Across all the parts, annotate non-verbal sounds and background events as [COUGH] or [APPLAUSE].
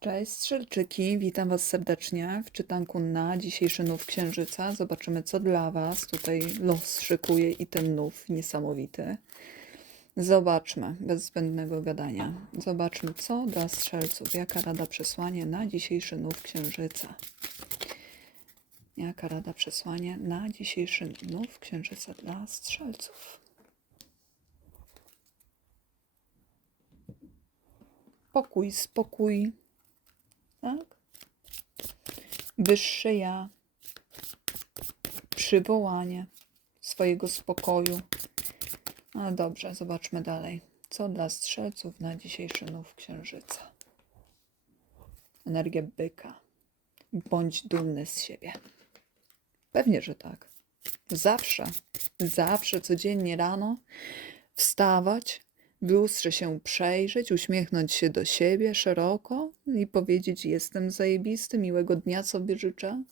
Cześć strzelczyki, witam Was serdecznie w czytanku na dzisiejszy nów księżyca. Zobaczymy, co dla Was tutaj los szykuje i ten nów niesamowity. Zobaczmy, bez zbędnego gadania. Zobaczmy, co dla strzelców, jaka rada przesłanie na dzisiejszy nów księżyca. Jaka rada przesłanie na dzisiejszy nów księżyca dla strzelców. Pokój, spokój, tak? Wyższe ja, przywołanie swojego spokoju. No dobrze, zobaczmy dalej. Co dla strzelców na dzisiejszy nów księżyca? Energia byka. Bądź dumny z siebie. Pewnie, że tak. Zawsze, zawsze, codziennie rano wstawać, w lustrze się przejrzeć, uśmiechnąć się do siebie szeroko i powiedzieć: Jestem zajebisty, miłego dnia sobie życzę.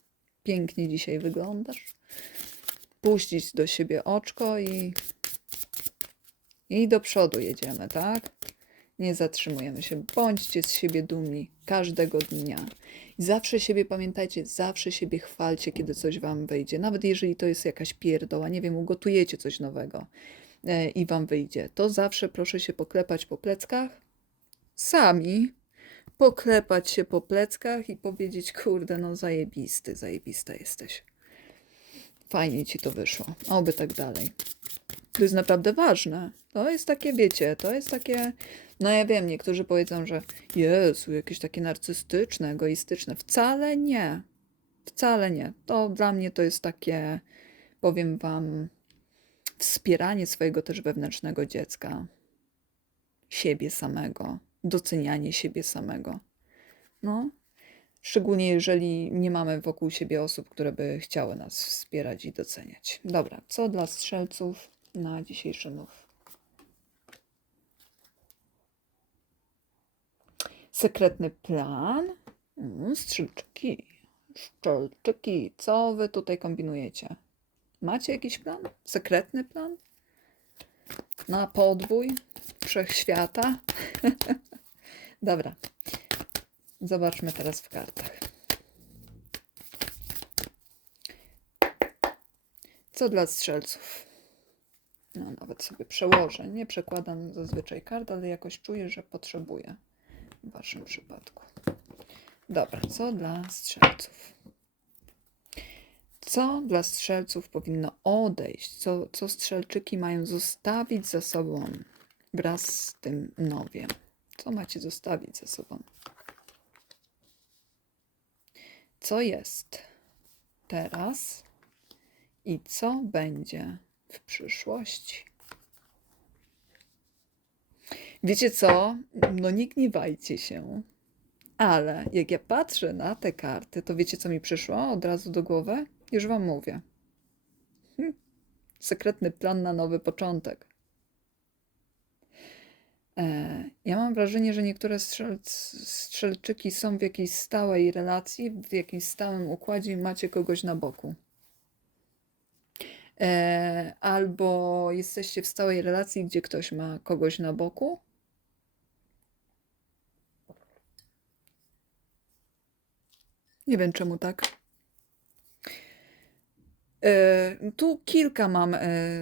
Pięknie dzisiaj wyglądasz. Puścić do siebie oczko i, i do przodu jedziemy, tak? Nie zatrzymujemy się. Bądźcie z siebie dumni każdego dnia. I zawsze siebie pamiętajcie, zawsze siebie chwalcie, kiedy coś wam wyjdzie. Nawet jeżeli to jest jakaś pierdoła, nie wiem, ugotujecie coś nowego e, i wam wyjdzie, to zawsze proszę się poklepać po pleckach. Sami poklepać się po pleckach i powiedzieć, kurde, no zajebisty, zajebista jesteś. Fajnie ci to wyszło. Oby tak dalej. To jest naprawdę ważne. To jest takie, wiecie, to jest takie. No ja wiem, niektórzy powiedzą, że Jezu, jakieś takie narcystyczne, egoistyczne. Wcale nie. Wcale nie. To dla mnie to jest takie, powiem wam, wspieranie swojego też wewnętrznego dziecka, siebie samego, docenianie siebie samego. No, szczególnie jeżeli nie mamy wokół siebie osób, które by chciały nas wspierać i doceniać. Dobra, co dla strzelców na dzisiejszy nów? Sekretny plan. Mm, strzelczyki, szczelczyki, co wy tutaj kombinujecie? Macie jakiś plan? Sekretny plan? Na podwój wszechświata? [LAUGHS] Dobra. Zobaczmy teraz w kartach. Co dla strzelców? No, nawet sobie przełożę. Nie przekładam zazwyczaj kart, ale jakoś czuję, że potrzebuję w waszym przypadku. Dobra, co dla strzelców? Co dla strzelców powinno odejść? Co, co strzelczyki mają zostawić za sobą wraz z tym nowiem? Co macie zostawić za sobą? Co jest teraz i co będzie w przyszłości? Wiecie co? No nie gniewajcie się, ale jak ja patrzę na te karty, to wiecie co mi przyszło od razu do głowy? Już wam mówię. Hm. Sekretny plan na nowy początek. E, ja mam wrażenie, że niektóre strzel strzelczyki są w jakiejś stałej relacji, w jakimś stałym układzie i macie kogoś na boku. E, albo jesteście w stałej relacji, gdzie ktoś ma kogoś na boku. Nie wiem czemu tak. E, tu kilka mam,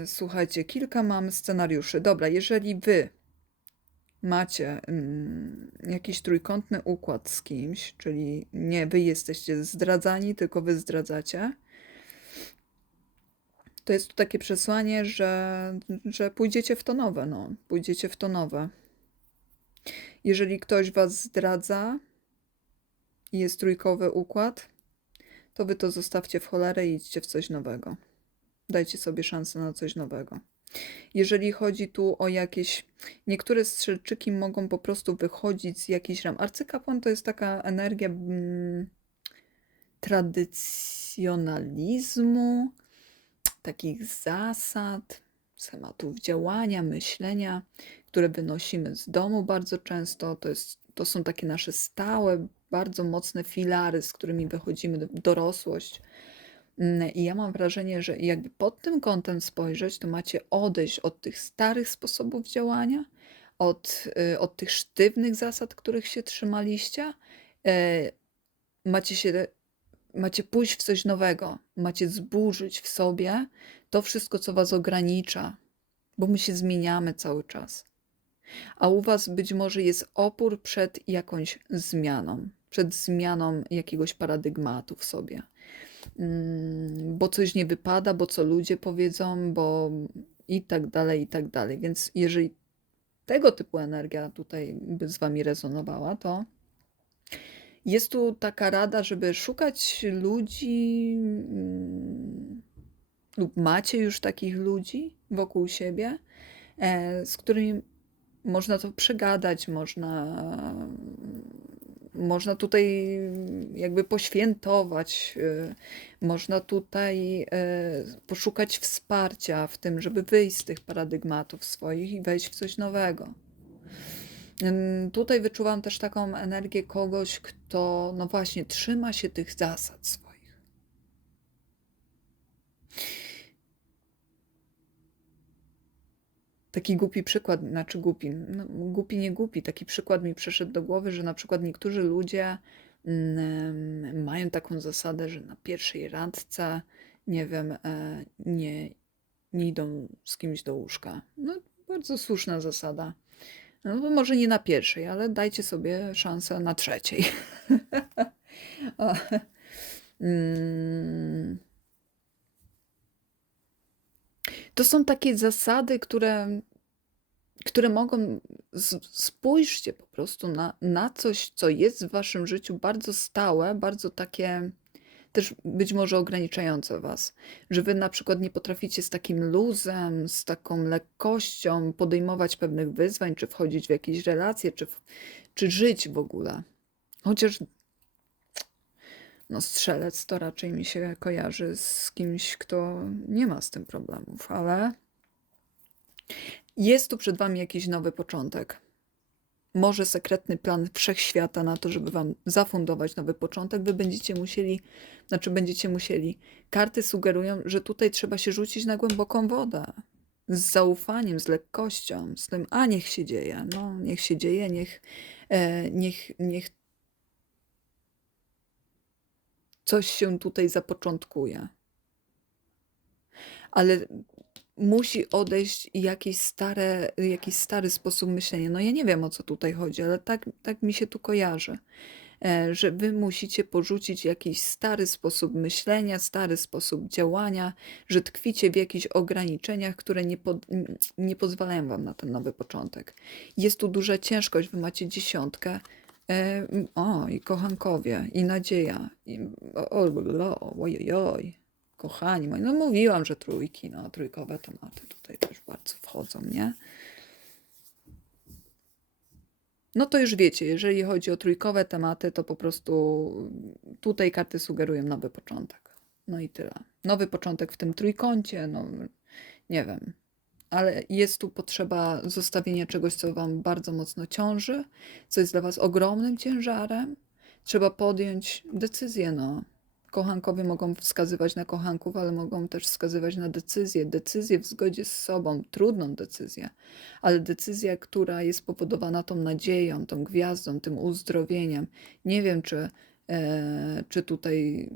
słuchajcie, kilka mam scenariuszy. Dobra, jeżeli wy macie mm, jakiś trójkątny układ z kimś, czyli nie wy jesteście zdradzani, tylko wy zdradzacie, to jest tu takie przesłanie, że, że pójdziecie w to nowe, no, pójdziecie w to nowe. Jeżeli ktoś was zdradza i jest trójkowy układ, to wy to zostawcie w cholerę i idźcie w coś nowego. Dajcie sobie szansę na coś nowego. Jeżeli chodzi tu o jakieś. Niektóre strzelczyki mogą po prostu wychodzić z jakichś ram. Arcykapłan to jest taka energia mm, tradycjonalizmu, takich zasad, schematów działania, myślenia, które wynosimy z domu bardzo często. To, jest, to są takie nasze stałe, bardzo mocne filary, z którymi wychodzimy w dorosłość. Mm, I ja mam wrażenie, że jakby pod tym kątem spojrzeć, to macie odejść od tych starych sposobów działania, od, y, od tych sztywnych zasad, których się trzymaliście e, macie się, macie pójść w coś nowego, macie zburzyć w sobie to wszystko, co was ogranicza, bo my się zmieniamy cały czas. A u was być może jest opór przed jakąś zmianą, przed zmianą jakiegoś paradygmatu w sobie. Mm, Bo coś nie wypada, bo co ludzie powiedzą, bo i tak dalej, i tak dalej. Więc jeżeli tego typu energia tutaj by z wami rezonowała, to jest tu taka rada, żeby szukać ludzi, mm, lub macie już takich ludzi wokół siebie, e, z którymi można to przegadać, można, można tutaj jakby poświętować, e, można tutaj e, poszukać wsparcia w tym, żeby wyjść z tych paradygmatów swoich i wejść w coś nowego. Tutaj wyczuwam też taką energię kogoś, kto, no właśnie, trzyma się tych zasad swoich. Taki głupi przykład, znaczy głupi, no, głupi, nie głupi, taki przykład mi przyszedł do głowy, że na przykład niektórzy ludzie mm, mają taką zasadę, że na pierwszej randce, nie wiem, e, nie, nie idą z kimś do łóżka. No, bardzo słuszna zasada. No, może nie na pierwszej, ale dajcie sobie szansę na trzeciej. [LAUGHS] O, mm. To są takie zasady, które, które mogą. Spójrzcie po prostu na, na coś, co jest w waszym życiu bardzo stałe, bardzo takie też być może ograniczające was. Że wy na przykład nie potraficie z takim luzem, z taką lekkością podejmować pewnych wyzwań, czy wchodzić w jakieś relacje, czy, czy żyć w ogóle. Chociaż no, strzelec to raczej mi się kojarzy z kimś, kto nie ma z tym problemów, ale jest tu przed wami jakiś nowy początek. Może sekretny plan wszechświata na to, żeby wam zafundować nowy początek, wy będziecie musieli, znaczy będziecie musieli. Karty sugerują, że tutaj trzeba się rzucić na głęboką wodę. Z zaufaniem, z lekkością, z tym, a niech się dzieje, no niech się dzieje, niech, e, niech, niech coś się tutaj zapoczątkuje. Ale musi odejść jakiś, stare, jakiś stary sposób myślenia. No ja nie wiem o co tutaj chodzi, ale tak, tak mi się tu kojarzy. E, Że wy musicie porzucić jakiś stary sposób myślenia, stary sposób działania, że tkwicie w jakichś ograniczeniach, które nie, pod, nie pozwalają wam na ten nowy początek. Jest tu duża ciężkość, wy macie dziesiątkę. E, O, i kochankowie, i nadzieja. I, o, o, ojojoj. Kochani moi, no mówiłam, że trójki, no trójkowe tematy tutaj też bardzo wchodzą, nie? No to już wiecie, jeżeli chodzi o trójkowe tematy, to po prostu tutaj karty sugerują nowy początek. No i tyle. Nowy początek w tym trójkącie, no nie wiem. Ale jest tu potrzeba zostawienia czegoś, co wam bardzo mocno ciąży, co jest dla was ogromnym ciężarem. Trzeba podjąć decyzję, no. Kochankowie mogą wskazywać na kochanków, ale mogą też wskazywać na decyzję. Decyzję w zgodzie z sobą, trudną decyzję, ale decyzja, która jest spowodowana tą nadzieją, tą gwiazdą, tym uzdrowieniem. Nie wiem, czy, e, czy tutaj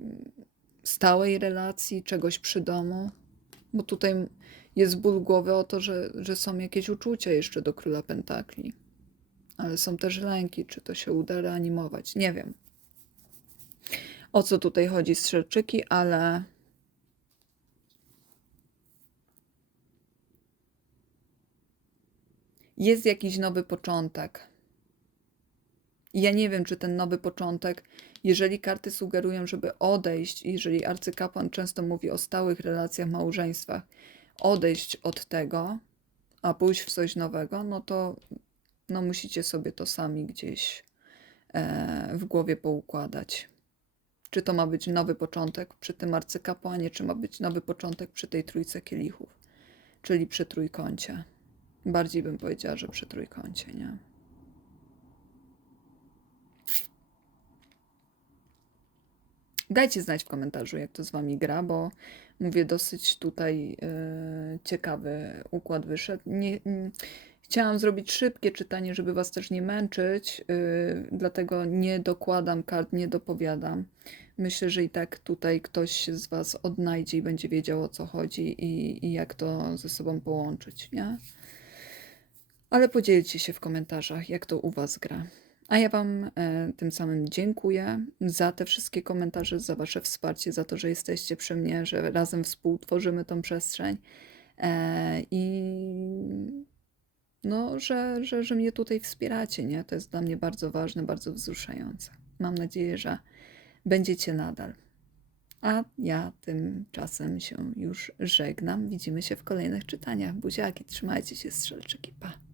stałej relacji, czegoś przy domu, bo tutaj jest ból głowy o to, że, że są jakieś uczucia jeszcze do króla pentakli, ale są też lęki, czy to się uda reanimować. Nie wiem o co tutaj chodzi strzelczyki, ale jest jakiś nowy początek. Ja nie wiem, czy ten nowy początek, jeżeli karty sugerują, żeby odejść, jeżeli arcykapłan często mówi o stałych relacjach, małżeństwach, odejść od tego, a pójść w coś nowego, no to no musicie sobie to sami gdzieś e, w głowie poukładać. Czy to ma być nowy początek przy tym arcykapłanie, czy ma być nowy początek przy tej trójce kielichów, czyli przy trójkącie. Bardziej bym powiedziała, że przy trójkącie, nie? Dajcie znać w komentarzu, jak to z wami gra, bo mówię, dosyć tutaj e, ciekawy układ wyszedł. Nie, Chciałam zrobić szybkie czytanie, żeby Was też nie męczyć, yy, dlatego nie dokładam kart, nie dopowiadam. Myślę, że i tak tutaj ktoś z Was odnajdzie i będzie wiedział o co chodzi i, i jak to ze sobą połączyć, nie? Ale podzielcie się w komentarzach, jak to u Was gra. A ja Wam e, tym samym dziękuję za te wszystkie komentarze, za Wasze wsparcie, za to, że jesteście przy mnie, że razem współtworzymy tą przestrzeń e, i no, że, że, że mnie tutaj wspieracie, nie? To jest dla mnie bardzo ważne, bardzo wzruszające. Mam nadzieję, że będziecie nadal. A ja tymczasem się już żegnam. Widzimy się w kolejnych czytaniach. Buziaki, trzymajcie się, strzelczyki, pa.